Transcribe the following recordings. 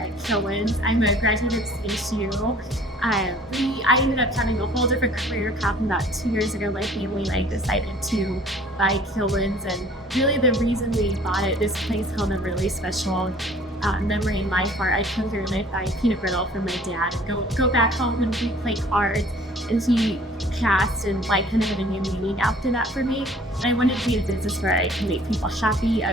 at Kilwins. I'm a graduate of CSU. I ended up having a whole different career path, and about 2 years ago, my family and I decided to buy Kilwins. And really the reason we bought it, this place held a really special memory in my heart. I come here and I buy peanut brittle for my dad and go back home and we play cards. And he passed, and life kind of had a new meaning after that for me. And I wanted to be in a business where I can make people happy, a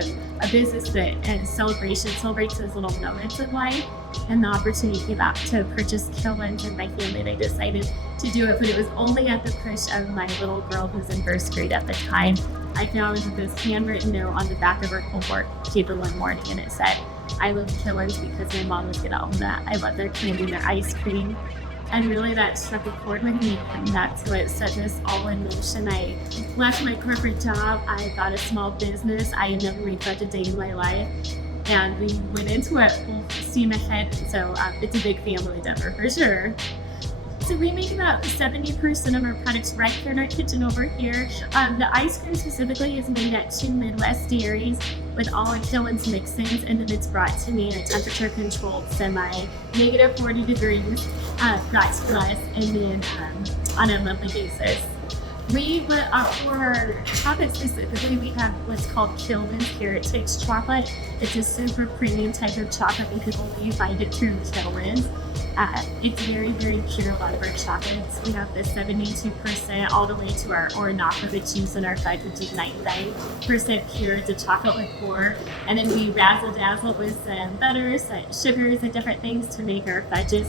business that and celebrates those little moments of life. And the opportunity came out to purchase Kilwins, and my family and I decided to do it, but it was only at the push of my little girl who was in first grade at the time. I found this handwritten note on the back of her homework paper one morning, and it said, "I love Kilwins because my mom was gonna own that. I love their candy and their ice cream." And really that struck a chord with me, and that's what set this all in motion. I left my corporate job, I got a small business, I had never regretted a day in my life, and we went into it full steam ahead. So it's a big family endeavor for sure. So we make about 70% of our products right here in our kitchen over here. The ice cream specifically is made at 2 Midwest dairies with all of Kilwins mixings, and then it's brought to me in a temperature-controlled semi-negative 40 degrees, brought to us, and then on a monthly basis. For our chocolate specifically, we have what's called Kilwins Heritage chocolate. It's a super premium type of chocolate, and people only find it through Kilwins. It's very, very pure. A lot of our chocolates, we have the 72% all the way to our Orinoco that use in our Fudge, which is 99% pure. It's a chocolate liqueur. And then we razzle dazzle with some butters, sugars, and different things to make our fudges.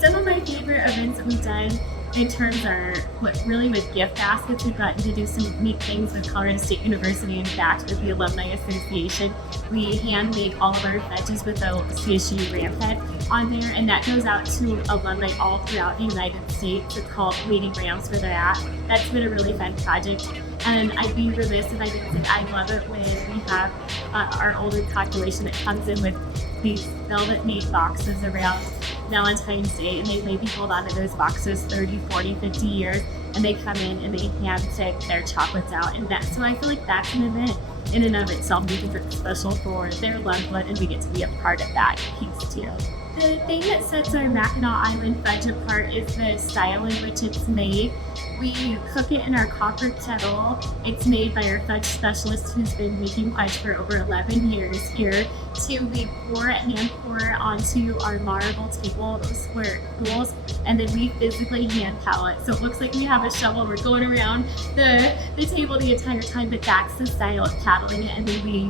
Some of my favorite events that we've done in terms are with gift baskets. We've gotten to do some neat things with Colorado State University. In fact, with the Alumni Association, we hand make all of our fudges with the CSU ramp head on there, and that goes out to alumni all throughout the United States. It's called Meeting Ramps where they're at. That's been a really fun project. And I'd be remiss if I didn't say I love it when we have our older population that comes in with these velvet made boxes around Valentine's Day, and they maybe hold on to those boxes 30, 40, 50 years, and they come in and they hand pick their chocolates out. And so I feel like that's an event in and of itself. We think it's special for their loved one, and we get to be a part of that piece too. The thing that sets our Mackinac Island fudge apart is the style in which it's made. We cook it in our copper kettle. It's made by our fudge specialist who's been making fudge for over 11 years here. We hand pour it onto our marble table square pools, and then we physically hand paddle it. So it looks like we have a shovel. We're going around the table the entire time, but that's the style of paddling it. And then we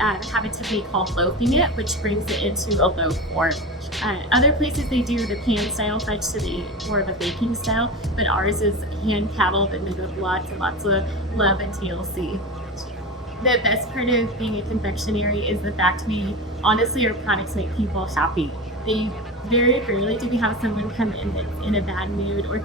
have a technique called loafing it, which brings it into a loaf form. Other places they do the pan style fudge, or the baking style, but ours is hand paddled and with lots and lots of love and TLC. The best part of being a confectionery is the fact our products make people happy. They very rarely do we have someone come in a bad mood, or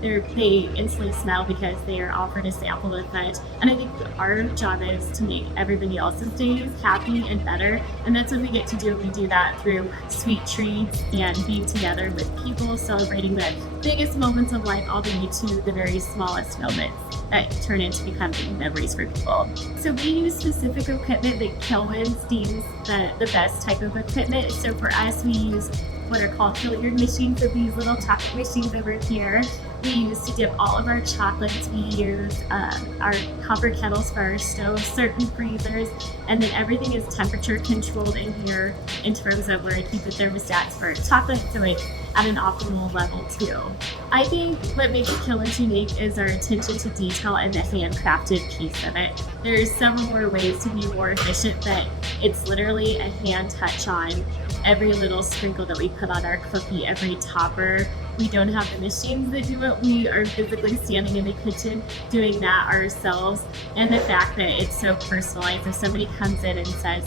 they instantly smile because they are offered a sample of fudge. And I think our job is to make everybody else's days happy and better, and that's what we get to do. We do that through sweet treats and being together with people, celebrating the biggest moments of life all the way to the very smallest moments that turn into becoming memories for people. So we use specific equipment that Kilwins deems the best type of equipment. So for us, we use what are called Hilliard machines. So these little chocolate machines over here, we use to dip all of our chocolates. We use our copper kettles for our stoves, certain freezers, and then everything is temperature controlled in here in terms of where I keep the thermostats for chocolate, so it's at an optimal level too. I think what makes Kilwins unique is our attention to detail and the handcrafted piece of it. There's several more ways to be more efficient, but it's literally a hand touch on every little sprinkle that we put on our cookie, every topper. We don't have the machines that do it. We are physically standing in the kitchen doing that ourselves. And the fact that it's so personalized, if somebody comes in and says,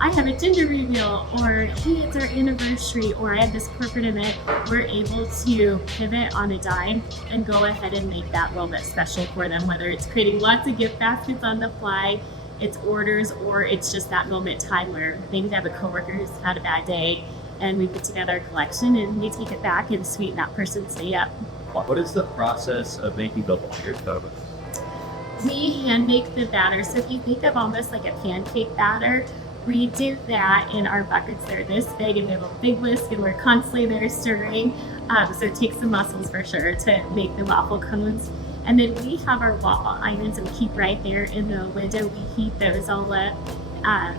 I have a gender reveal, or hey, it's our anniversary, or I have this corporate event, we're able to pivot on a dime and go ahead and make that moment special for them, whether it's creating lots of gift baskets on the fly, it's orders, or it's just that moment in time where maybe they have a coworker who's had a bad day, and we put together a collection and we take it back and sweeten that person's day up. What is the process of making the layered dough? We hand make the batter. So if you think of almost like a pancake batter, We do that in our buckets. They're this big and they have a big whisk, and we're constantly there stirring. So it takes some muscles for sure to make the waffle cones. And then we have our waffle irons and we keep right there in the window. We heat those all up.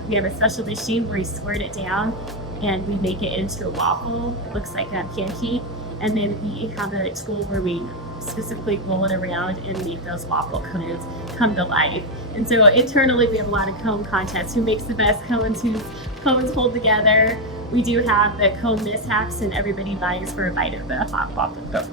We have a special machine where we squirt it down and we make it into a waffle. Looks like a pancake. And then we have a tool where we specifically roll it around and make those waffle cones come to life. And so internally we have a lot of cone contests. Who makes the best cones, whose cones hold together. We do have the cone mishaps and everybody vyes for a bite of the hot waffle cone.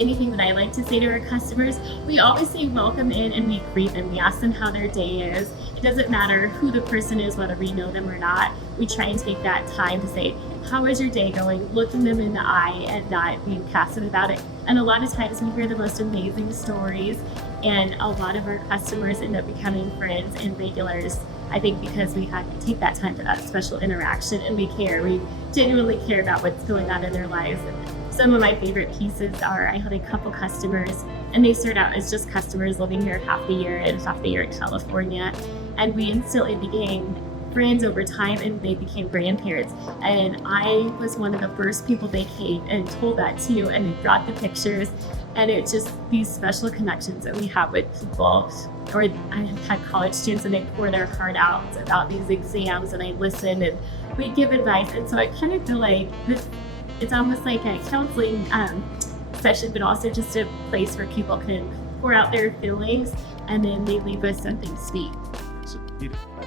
Anything that I like to say to our customers, we always say welcome in and we greet them. We ask them how their day is. It doesn't matter who the person is, whether we know them or not. We try and take that time to say, how is your day going? Looking them in the eye and not being passive about it. And a lot of times we hear the most amazing stories, and a lot of our customers end up becoming friends and regulars. I think because we had to take that time for that special interaction and we care. We genuinely care about what's going on in their lives. And some of my favorite pieces are, I had a couple customers and they started out as just customers living here half the year and half the year in California. And we instantly became friends over time and they became grandparents. And I was one of the first people they came and told that to, and they brought the pictures. And it's just these special connections that we have with people. Or I had college students and they pour their heart out about these exams and I listen and we give advice. And so I kind of feel like it's almost like a counseling session, but also just a place where people can pour out their feelings and then they leave us something sweet. It's beautiful.